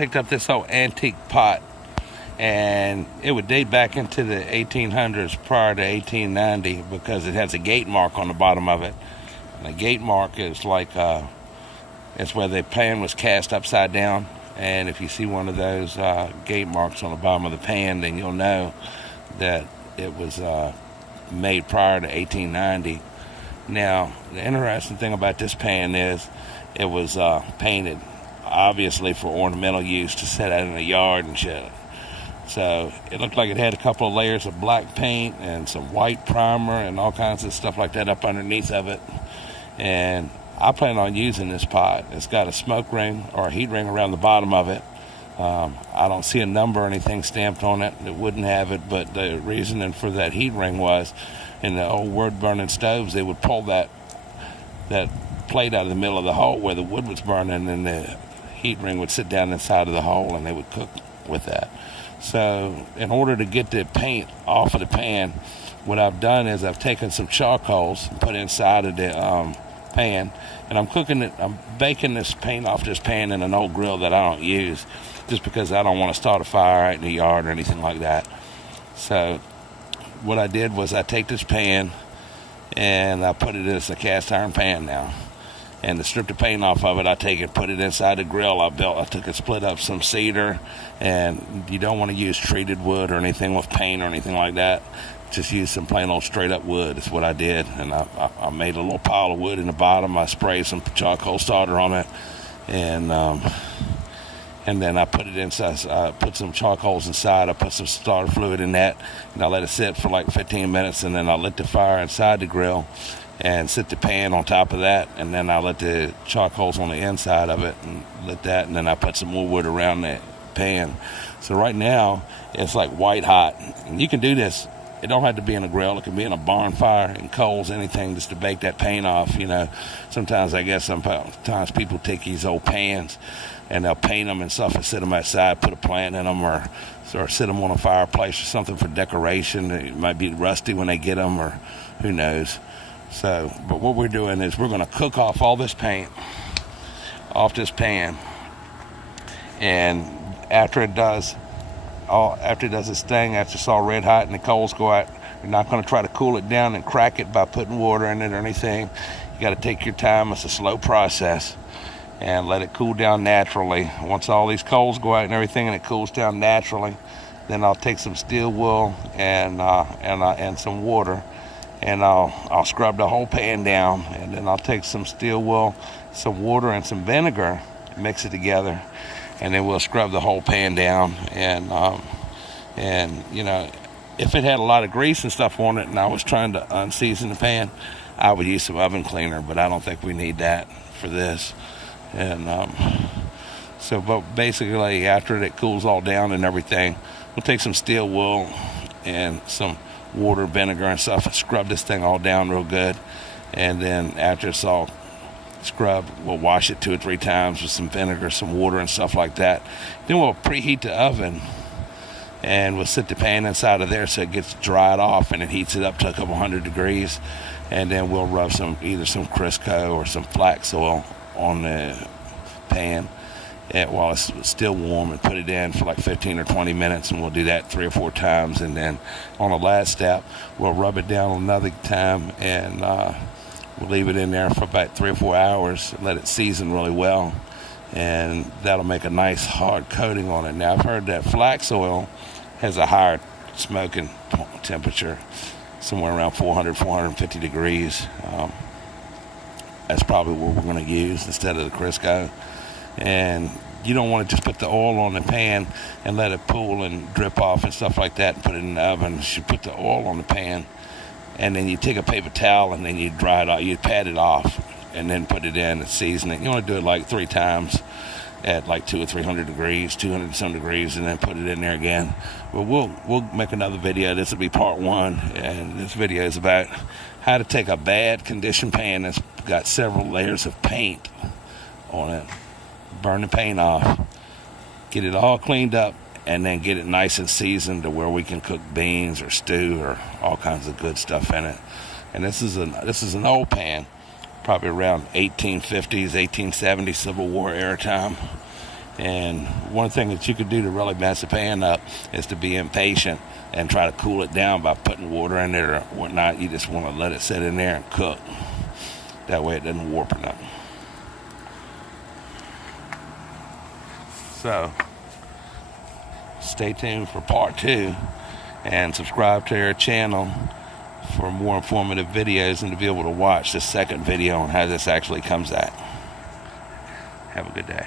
picked up this old antique pot, and it would date back into the 1800s prior to 1890 because it has a gate mark on the bottom of it. And the gate mark is like it's where the pan was cast upside down. And if you see one of those gate marks on the bottom of the pan, then you'll know that it was made prior to 1890. Now, the interesting thing about this pan is it was painted, obviously, for ornamental use to set out in the yard and shit. So it looked like it had a couple of layers of black paint and some white primer and all kinds of stuff like that up underneath of it. And I plan on using this pot. It's got a smoke ring or a heat ring around the bottom of it. I don't see a number or anything stamped on it. It wouldn't have it, but the reasoning for that heat ring was in the old wood-burning stoves, they would pull that plate out of the middle of the hole where the wood was burning, and the heat ring would sit down inside of the hole, and they would cook with that. So in order to get the paint off of the pan, what I've done is I've taken some charcoals and put inside of the pan, and I'm baking this paint off this pan in an old grill that I don't use just because I don't want to start a fire out in the yard or anything like that. So what I did was I take this pan and I put it in a cast iron pan now, and to strip the paint off of it, I take it, put it inside the grill I built. I took and split up some cedar, and you don't want to use treated wood or anything with paint or anything like that. Just use some plain old straight up wood. That's what I did. And I made a little pile of wood in the bottom. I sprayed some charcoal starter on it, and then I put it inside. I put some charcoals inside. I put some starter fluid in that, and I let it sit for like 15 minutes, and then I lit the fire inside the grill and set the pan on top of that, and then I let the charcoals on the inside of it and lit that, and then I put some more wood around the pan. So right now it's like white hot, and you can do this. It don't have to be in a grill. It can be in a barn fire, in coals, anything, just to bake that paint off. You know, sometimes people take these old pans and they'll paint them and stuff and sit them outside, put a plant in them, or sit them on a fireplace or something for decoration. It might be rusty when they get them, or who knows. So, but what we're doing is we're going to cook off all this paint off this pan, and after it does its thing, after it's all red hot and the coals go out, you're not going to try to cool it down and crack it by putting water in it or anything. You got to take your time. It's a slow process, and let it cool down naturally. Once all these coals go out and everything, and it cools down naturally, then I'll take some steel wool and some water, and I'll scrub the whole pan down, and then I'll take some steel wool, some water, and some vinegar, mix it together, and then we'll scrub the whole pan down. And you know, if it had a lot of grease and stuff on it, and I was trying to unseason the pan, I would use some oven cleaner, but I don't think we need that for this. And but basically, after it cools all down and everything, we'll take some steel wool and some water, vinegar, and stuff, and scrub this thing all down real good. And then after it's all scrubbed, we'll wash it 2 or 3 times with some vinegar, some water, and stuff like that. Then we'll preheat the oven, and we'll sit the pan inside of there so it gets dried off, and it heats it up to a couple 100 degrees. And then we'll rub either some Crisco or some flax oil on the pan while it's still warm, and put it in for like 15 or 20 minutes, and we'll do that 3 or 4 times. And then on the last step, we'll rub it down another time, and we'll leave it in there for about 3 or 4 hours, let it season really well, and that'll make a nice hard coating on it. Now, I've heard that flax oil has a higher smoking temperature, somewhere around 400, 450 degrees. That's probably what we're going to use instead of the Crisco. And you don't want to just put the oil on the pan and let it pool and drip off and stuff like that and put it in the oven. You should put the oil on the pan, and then you take a paper towel and then you dry it off. You pat it off and then put it in and season it. You want to do it like 3 times at like 200 or 300 degrees, 200 and some degrees, and then put it in there again. But we'll make another video. This will be part 1, and this video is about how to take a bad condition pan that's got several layers of paint on it, burn the paint off, get it all cleaned up, and then get it nice and seasoned to where we can cook beans or stew or all kinds of good stuff in it. And this is an old pan, probably around 1850s, 1870s Civil War era time. And one thing that you could do to really mess the pan up is to be impatient and try to cool it down by putting water in it or whatnot. You just want to let it sit in there and cook. That way it doesn't warp or nothing. So, stay tuned for part 2 and subscribe to our channel for more informative videos and to be able to watch the second video on how this actually comes out. Have a good day.